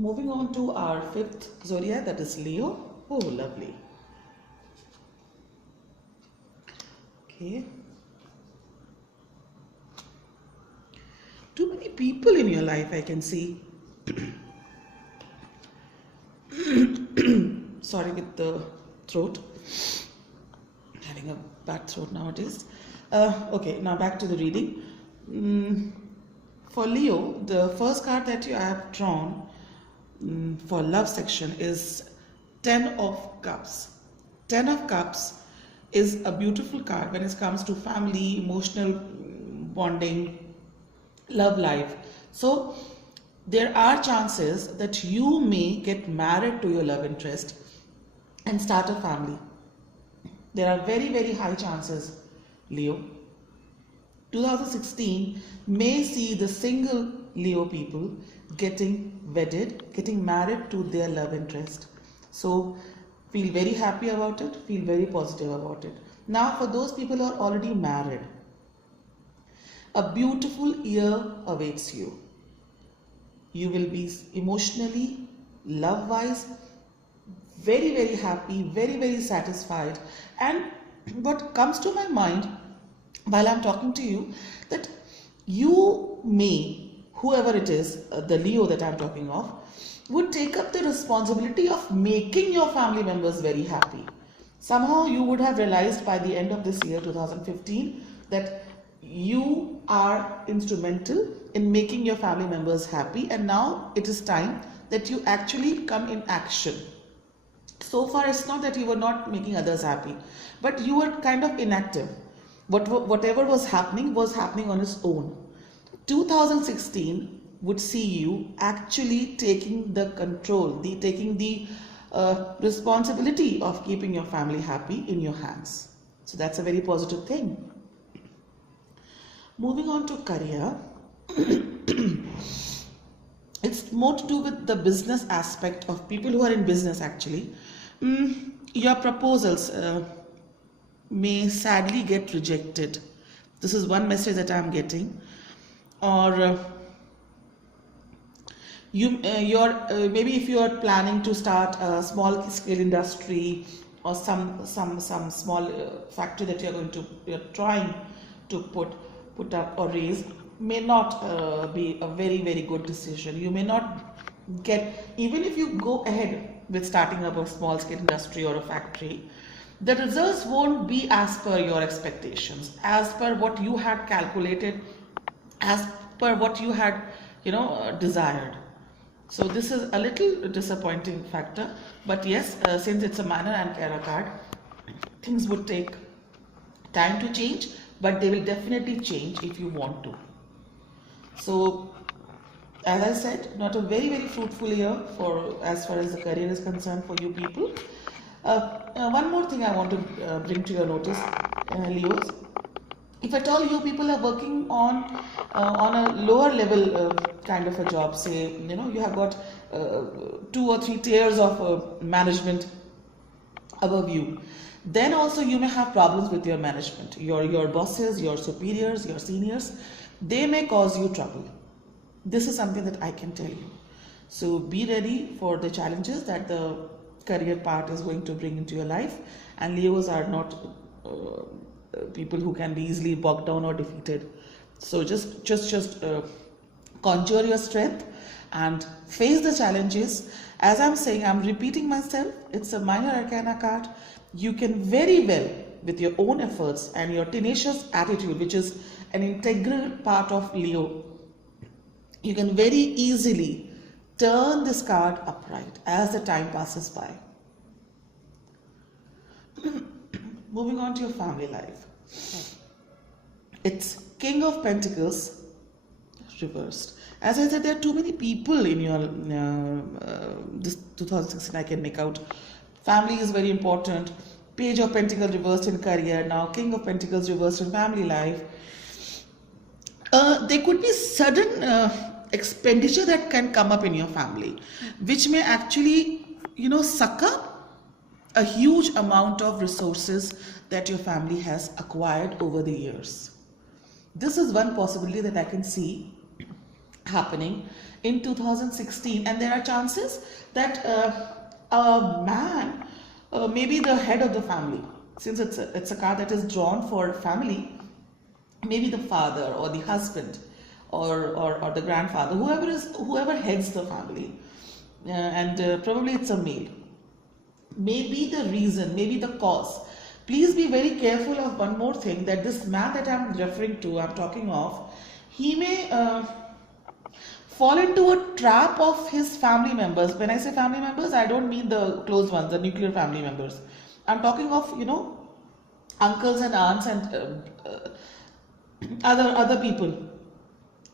Moving on to our fifth zodiac, that is Leo. Oh, lovely. Okay. Too many people in your life, I can see. Sorry with the throat. Having a bad throat nowadays. Okay, now back to the reading. For Leo, the first card that you have drawn for love section is 10 of Cups. 10 of Cups is a beautiful card when it comes to family, emotional bonding, love life. So there are chances that you may get married to your love interest and start a family. There are very, very high chances, Leo. 2016 may see the single Leo people getting wedded, getting married to their love interest. So feel very happy about it, feel very positive about it. Now for those people who are already married, a beautiful year awaits you. You will be emotionally, love-wise, very, very happy, very, very satisfied. And what comes to my mind while I'm talking to you, that you may, whoever it is, the Leo that I'm talking of, would take up the responsibility of making your family members very happy. Somehow you would have realized by the end of this year, 2015, that you are instrumental in making your family members happy, and now it is time that you actually come in action. So far it's not that you were not making others happy, but you were kind of inactive. Whatever was happening on its own. 2016 would see you actually taking the control, taking the responsibility of keeping your family happy in your hands. So that's a very positive thing. Moving on to career. It's more to do with the business aspect of people who are in business actually. Your proposals may sadly get rejected. This is one message that I am getting. Or maybe if you are planning to start a small scale industry or some small factory that you're trying to put up or raise, may not be a very, very good decision. You may not get, even if you go ahead with starting up a small scale industry or a factory, the results won't be as per your expectations, as per what you had calculated, as per what you had, desired. So this is a little disappointing factor, but yes, since it's a Minor Ankara card, things would take time to change, but they will definitely change if you want to. So as I said, not a very, very fruitful year for as far as the career is concerned for you people. One more thing I want to bring to your notice, Leos. If at all you people are working on a lower level kind of a job, say you have got 2 or 3 tiers of management above you, then also you may have problems with your management. Your bosses, your superiors, your seniors, they may cause you trouble. This is something that I can tell you. So be ready for the challenges that the career part is going to bring into your life, and Leos are not people who can be easily bogged down or defeated. So just conjure your strength and face the challenges. As I'm saying, I'm repeating myself, it's a Minor Arcana card. You can very well, with your own efforts and your tenacious attitude, which is an integral part of Leo, you can very easily turn this card upright as the time passes by. Moving on to your family life. It's King of Pentacles reversed. As I said, there are too many people in your this 2016 I can make out. Family is very important. Page of Pentacles reversed in career. Now King of Pentacles reversed in family life. There could be sudden expenditure that can come up in your family, which may actually, suck up a huge amount of resources that your family has acquired over the years. This is one possibility that I can see happening, in 2016, and there are chances that a man, maybe the head of the family, since it's a card that is drawn for family, maybe the father or the husband or the grandfather, whoever heads the family, and probably it's a male, maybe the reason, maybe the cause. Please be very careful of one more thing, that this man that I'm referring to, I'm talking of, he may fall into a trap of his family members. When I say family members, I don't mean the close ones, the nuclear family members. I'm talking of, uncles and aunts and other people.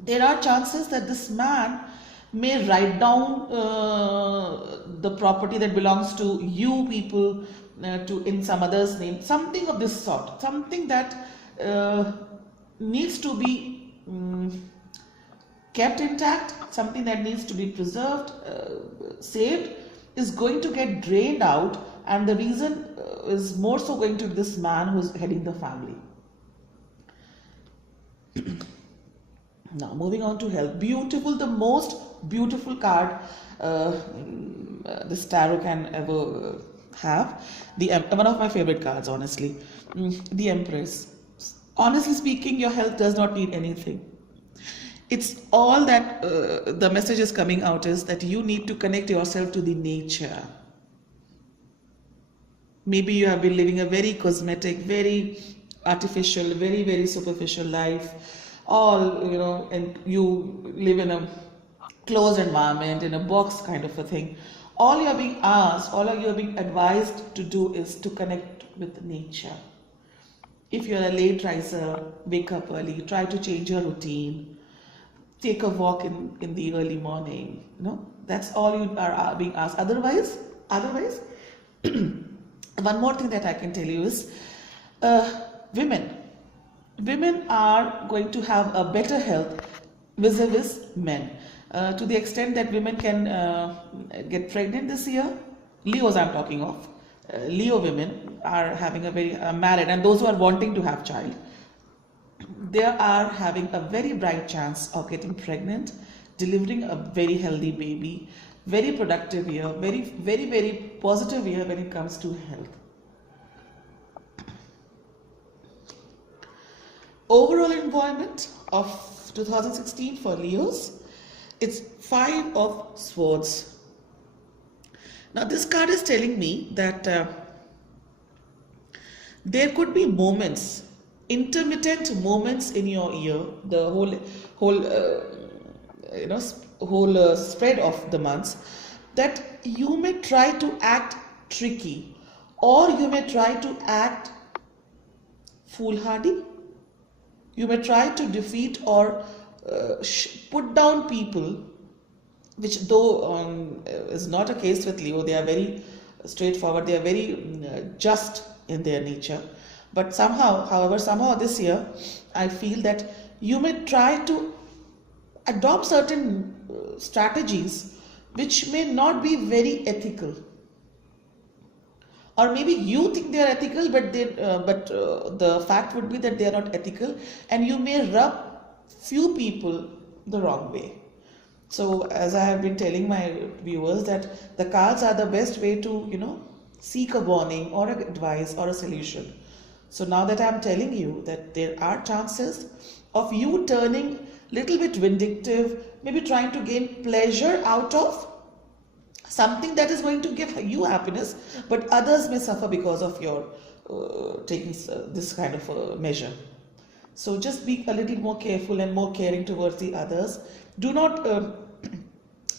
There are chances that this man may write down the property that belongs to you people to in some other's name, something of this sort, something that needs to be kept intact, something that needs to be preserved, saved, is going to get drained out, and the reason is more so going to this man who's heading the family. Now moving on to health. Beautiful, the most beautiful card this tarot can ever have. One of my favorite cards, honestly. The Empress. Honestly speaking, your health does not need anything. It's all that the message is coming out is that you need to connect yourself to the nature. Maybe you have been living a very cosmetic, very artificial, very, very superficial life. And you live in a closed environment, in a box kind of a thing. All you're being asked, all you're being advised to do is to connect with nature. If you're a late riser, wake up early, try to change your routine. Take a walk in the early morning. That's all you are being asked. Otherwise, one more thing that I can tell you is women are going to have a better health vis-a-vis men, to the extent that women can get pregnant this year. Leos I'm talking of. Leo women are having a very married, and those who are wanting to have child, they are having a very bright chance of getting pregnant, delivering a very healthy baby. Very productive year, very, very, very positive year when it comes to health. Overall environment of 2016 for Leos, it's 5 of Swords. Now this card is telling me that there could be moments, intermittent moments in your year, the whole spread of the months, that you may try to act tricky, or you may try to act foolhardy. You may try to defeat or put down people, which though is not a case with Leo. They are very straightforward, they are very just in their nature. But somehow this year, I feel that you may try to adopt certain strategies which may not be very ethical. Or maybe you think they are ethical, but the fact would be that they are not ethical, and you may rub few people the wrong way. So as I have been telling my viewers, that the cards are the best way to seek a warning or an advice or a solution. So now that I am telling you that there are chances of you turning little bit vindictive, maybe trying to gain pleasure out of something that is going to give you happiness, but others may suffer because of your taking this kind of a measure. So just be a little more careful and more caring towards the others. Do not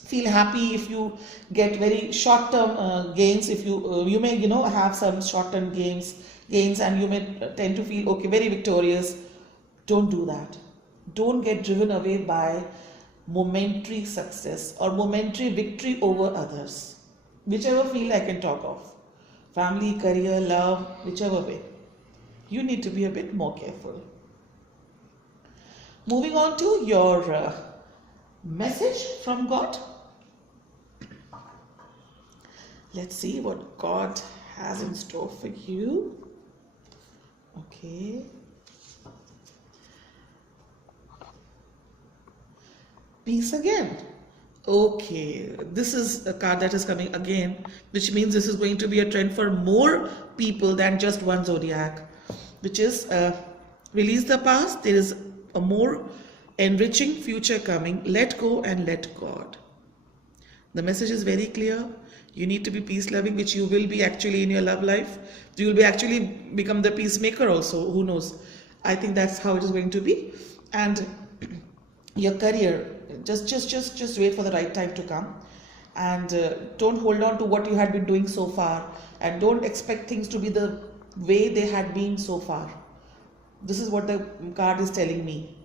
feel happy if you get very short-term gains. If you may have some short-term gains, and you may tend to feel okay, very victorious. Don't do that. Don't get driven away by momentary success or momentary victory over others, whichever field I can talk of, family, career, love, whichever way. You need to be a bit more careful. Moving on to your message from God. Let's see what God has in store for you. Okay. Peace again. Okay, this is a card that is coming again, which means this is going to be a trend for more people than just one zodiac, which is release the past. There is a more enriching future coming. Let go and let God. The message is very clear. You need to be peace loving, which you will be actually in your love life. You will be actually become the peacemaker also. Who knows? I think that's how it is going to be. And your career, just wait for the right time to come, and don't hold on to what you had been doing so far, and don't expect things to be the way they had been so far. This is what the card is telling me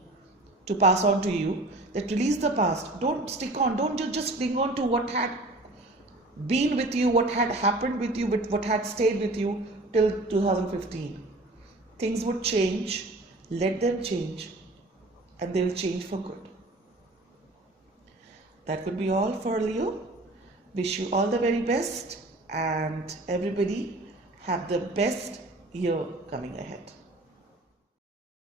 to pass on to you, that release the past. Don't stick on, don't just cling on to what had been with you, what had happened with you, with what had stayed with you till 2015. Things would change, let them change, and they will change for good. That would be all for Leo. Wish you all the very best, and everybody have the best year coming ahead.